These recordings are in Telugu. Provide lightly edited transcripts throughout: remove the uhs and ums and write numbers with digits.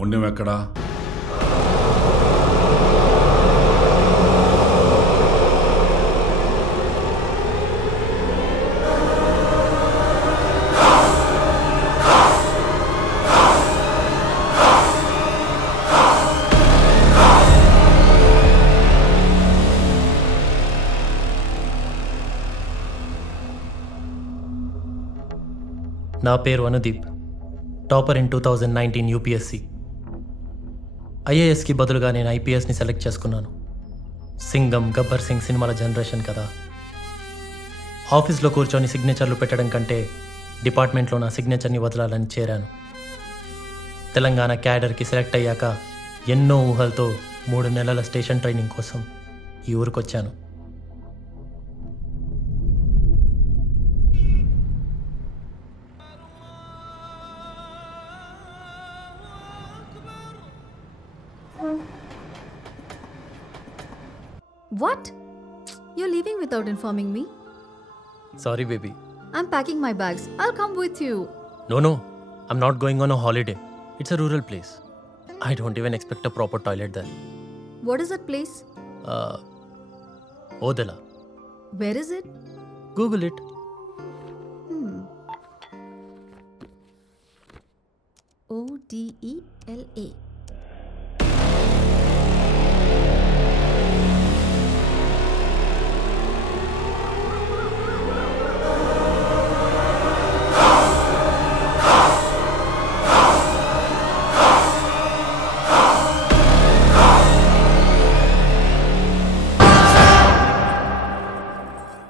మున్యం ఎక్కడా? నా పేరు అనుదీప్, టాపర్ ఇన్ 2019 యూపీఎస్సీ. ఐఏఎస్కి బదులుగా నేను ఐపీఎస్ని సెలెక్ట్ చేసుకున్నాను. సింగం, గబ్బర్ సింగ్ సినిమాల జనరేషన్ కదా. ఆఫీస్లో కూర్చొని సిగ్నేచర్లు పెట్టడం కంటే డిపార్ట్మెంట్లో నా సిగ్నేచర్ని వదలాలని చేరాను. తెలంగాణ క్యాడర్కి సెలెక్ట్ అయ్యాక ఎన్నో ఊహలతో 3 నెలల స్టేషన్ ట్రైనింగ్ కోసం ఈ ఊరికొచ్చాను. What? You're leaving without informing me? Sorry, baby. I'm packing my bags. I'll come with you. No. I'm not going on a holiday. It's a rural place. I don't even expect a proper toilet there. What is that place? Odela. Where is it? Google it. Odela.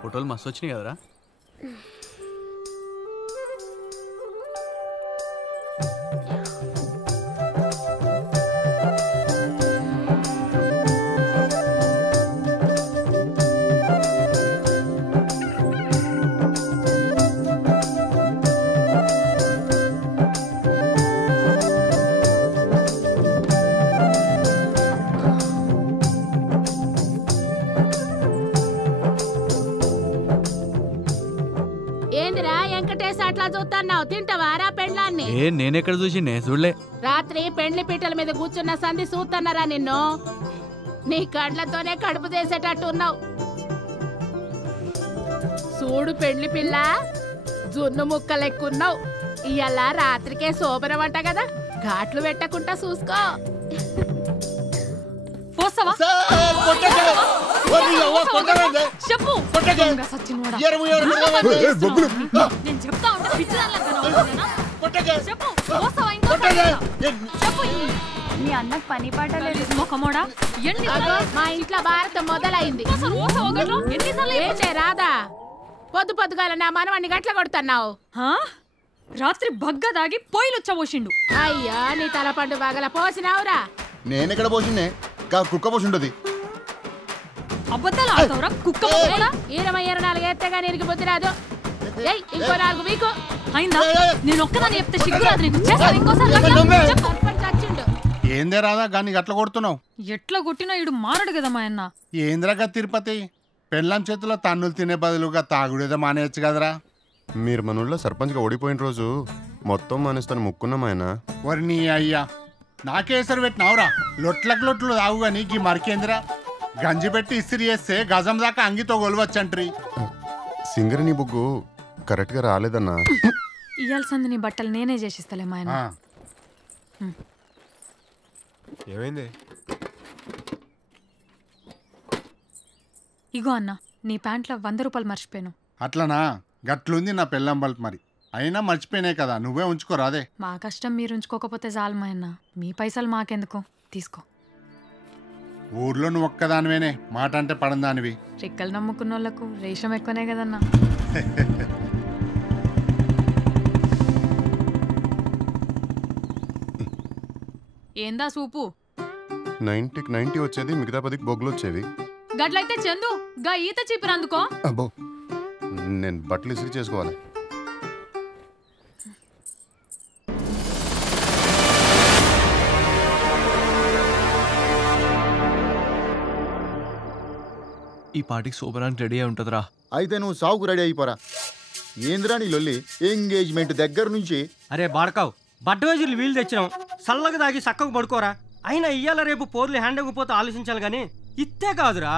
ఫోటోలు మస్తు వచ్చినాయి కదరా. తింటావారా పెండ్లాన్ని? నేనెక్కడ చూసి నేను చూడలే. రాత్రి పెండ్లి పీటల మీద కూర్చున్న సంధి చూస్తున్నారా నిన్ను? నీ కళ్ళతోనే కడుపు చేసేటట్టు ఉన్నావు. చూడు పెండ్లి పిల్ల, జున్ను ముక్క లెక్కున్నావు. ఇయ్యాల రాత్రికే శోభనం అంట కదా, ఘాట్లు పెట్టకుండా చూసుకో. పోసావా? చెప్పు నేను చెప్తా ఉంటా చెప్పు నీ అన్నకు పని పాట లేదు మొఖమోడా మా ఇంట్లో భారతం మొదలైంది రాదా పొద్దు పొద్దుగాల నా మనవాణ్ణి గట్ల కొడుతున్నావు రాత్రి బగ్గ దాగి పొయ్యిలు వచ్చబోసిండు అయ్యా నీ తలపండు బాగల పోసినావురా నేనెక్కడ పోసిండే కుక్క పోసిండది అబద్ధాలు ఆడతావురా కుక్క 24 ఎత్తగా నీరికి బుద్ధి రాదు ఇంకో 4 వీకు అయిందా నేను ఒక్కదాన్ని చెప్తే సిగ్గురాదు నీకు చేస్తాను ఇంకోసారి ఏందే రాదా గాని గట్ల కొడుతున్నావు ఎట్లా కొట్టినా ఇడు మారడు కదా మా అన్న ఏంద్రగా తిరుపతి పెళ్ళాం చేతిలో తన్నులు తినే బదులుగా తాగుడేదో మానేయచ్చు కదరా మీరు మన ఊళ్ళో సర్పంచ్గా ఓడిపోయిన రోజు మొత్తం మానేస్తాను ముక్కున్నాం ఆయన వరి నీ అయ్యా నాకేసరి పెట్టినావురా లొట్లకు తాగు గాని గీ మరికేంద్రా గంజి పెట్టి ఇస్త్రీ చేస్తే గజం దాకా అంగితో గొలవచ్చంట్రీ సింగరిని బుగ్గు కరెక్ట్గా రాలేదన్నా ఇయ్యాల్సింది నీ బట్టలు నేనే చేసిస్తలే మా ఆయన ఏమైంది ఇగో అన్న నీ ప్యాంట్లో 100 రూపాయలు మర్చిపోయాను అట్లనా గట్లుంది నా పెళ్ళం బల్ప్ మరి అయినా మర్చిపోయినాయి కదా నువ్వే ఉంచుకోరాదే మా కష్టం మీరు ఉంచుకోకపోతే చాలు మా అన్న మీ పైసలు మాకెందుకు తీసుకో ఊర్లో నువ్వు ఒక్కదానివేనే మాట అంటే పడందానివి రెక్కలు నమ్ముకున్న వాళ్ళకు రేషం ఎక్కువనే కదన్నా ఏందా సూపు 90కి 90 వచ్చేది మిగతా 10కి బొగ్గులు వచ్చేవి గట్లయితే చందు గా ఈత చీపిరందుకో అబ్బో నేను బట్టలు ఇసిరి చేసుకోవాలి ఈ పార్టీకి సూపరానికి రెడీ అయి ఉంటుందిరా అయితే నువ్వు సావుకు రెడీ అయిపోరా ఏంద్రా నీ లొల్లి ఎంగేజ్మెంట్ దగ్గర నుంచి అరే బాడకావు బడ్డవేజీలు వీలు తెచ్చినాం చల్లగా దాగి చక్కగా పడుకోరా అయినా ఇయ్యాల రేపు పోర్లు హ్యాండ్ అయిపోతే ఆలోచించాలి కానీ ఇత్తే కాదురా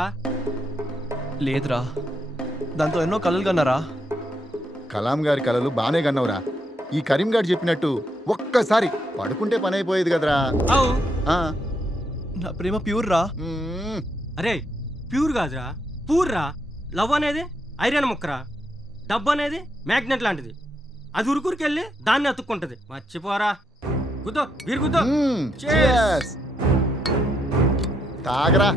లేదురా దాంతో ఎన్నో కలలు కన్నారా కలాం గారి కలలు బానే కన్నవరా ఈ కరీం గారు చెప్పినట్టు ఒక్కసారి పడుకుంటే పని అయిపోయేది కదరా అవు నా ప్రేమ ప్యూర్ రా అరే ప్యూర్ కాదురా పూర్రా లవ్ అనేది ఐరన్ ముక్కరా డబ్బు అనేది మ్యాగ్నెట్ లాంటిది అది ఉరుకురికెళ్ళి దాన్ని అతుక్కుంటది మర్చిపోరా గుద్దో వీరు గుద్దో తాగరా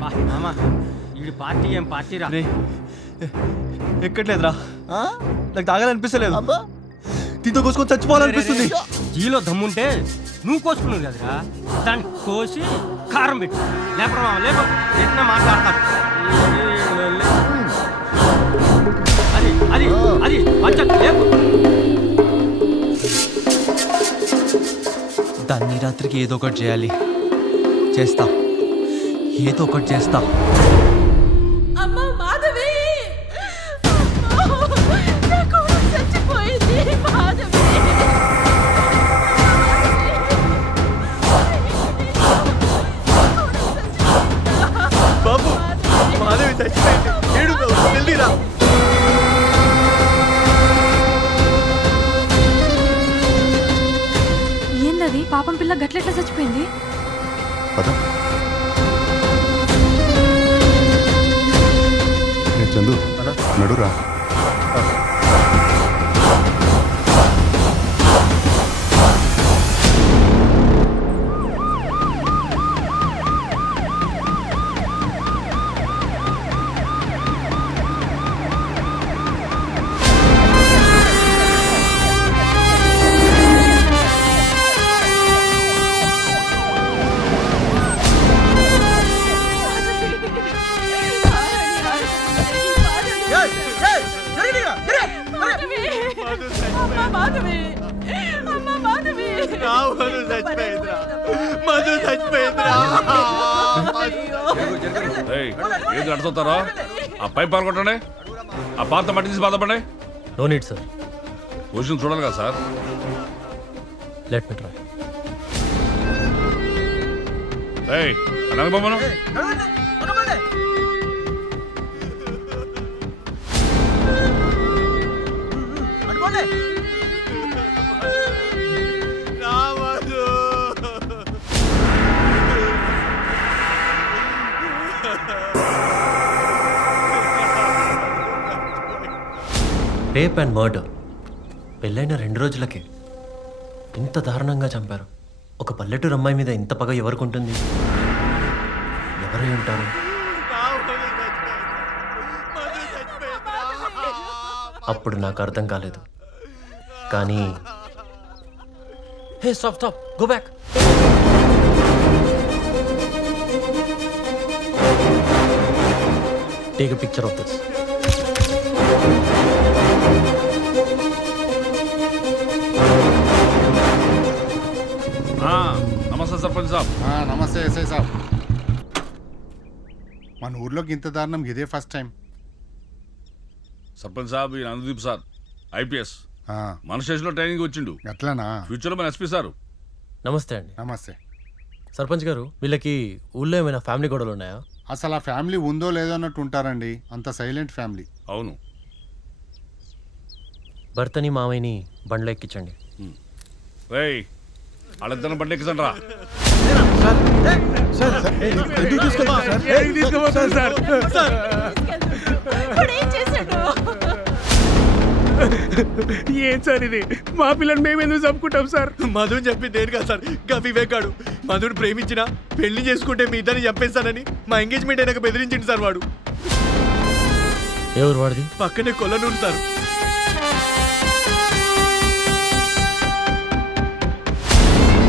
మామా ఈ పార్టీ ఏం పార్టీ రా ఎక్కట్లేదురా నాకు తాగాలనిపిస్తలేదు దీంతో కోసుకొని చచ్చిపోవాలనిపిస్తుంది జీలో దమ్ముంటే నువ్వు కోసుకున్నావు కదరా దాన్ని కోసి కారం పెట్టి లేపరా లేప ఎట్లా మాట్లాడతారు అది అది అది లేపు దాన్ని రాత్రికి ఏదో ఒకటి చేయాలి చేస్తా ఏదో ఒకటి చేస్తా బాబు మాధవి చచ్చిపోయింది ఏడురా ఏందది పాపం పిల్ల గట్లెట్లా చచ్చిపోయింది చందు నడురా ఏది నడుచుతారా ఆ పైప్ పాల్గొట్టండి ఆ పాత మట్టి తీసి బాధపడండి నో నీడ్ సార్ పొజిషన్ చూడాలి కదా సార్ లెట్ మీ ట్రై బొమ్మను రేప్ అండ్ మర్డర్. పెళ్ళైన 2 రోజులకే ఇంత దారుణంగా చంపారు. ఒక పల్లెటూరు అమ్మాయి మీద ఇంత పగ ఎవరికి ఉంటుంది? ఎవరై ఉంటారు? అప్పుడు నాకు అర్థం కాలేదు. కానీ hey stop stop go back. Take a picture of this. నమస్తే సర్పంచ్ సాబ్. నమస్తే ఎస్ఐ సాబ్. మన ఊర్లోకి ఇంత దారుణం ఇదే ఫస్ట్ టైం. సర్పంచ్ సాబ్ ఈ నందదీప్ సార్ ఐపీఎస్ మన స్టేషన్లో ట్రైనింగ్ వచ్చిండు. ఎట్లానా? ఫ్యూచర్లో మన ఎస్పీ సార్. నమస్తే అండి. నమస్తే సర్పంచ్ గారు, వీళ్ళకి ఊళ్ళో ఏమైనా ఫ్యామిలీ గొడవలు ఉన్నాయా? అసలు ఆ ఫ్యామిలీ ఉందో లేదో అన్నట్టు ఉంటారండి. అంత సైలెంట్ ఫ్యామిలీ. అవును. భర్తని మామయ్యని బండ్లో ఎక్కించండి. రేయ్ వాళ్ళిద్దరిని బండి ఎక్కించండి రా. ఏం సార్ ఇది? మా పిల్లలు మేము ఎందుకు చంపుకుంటాం సార్? మధుని చెప్పి దేని కాదు సార్, గా వివేకాడు మధుని ప్రేమించిన పెళ్లి చేసుకుంటే మీ ఇద్దరిని చంపేస్తానని మా ఎంగేజ్మెంట్ అయినాక బెదిరించింది సార్ వాడు. ఎవరు వాడిది? పక్కనే కొల్లనూరు సార్.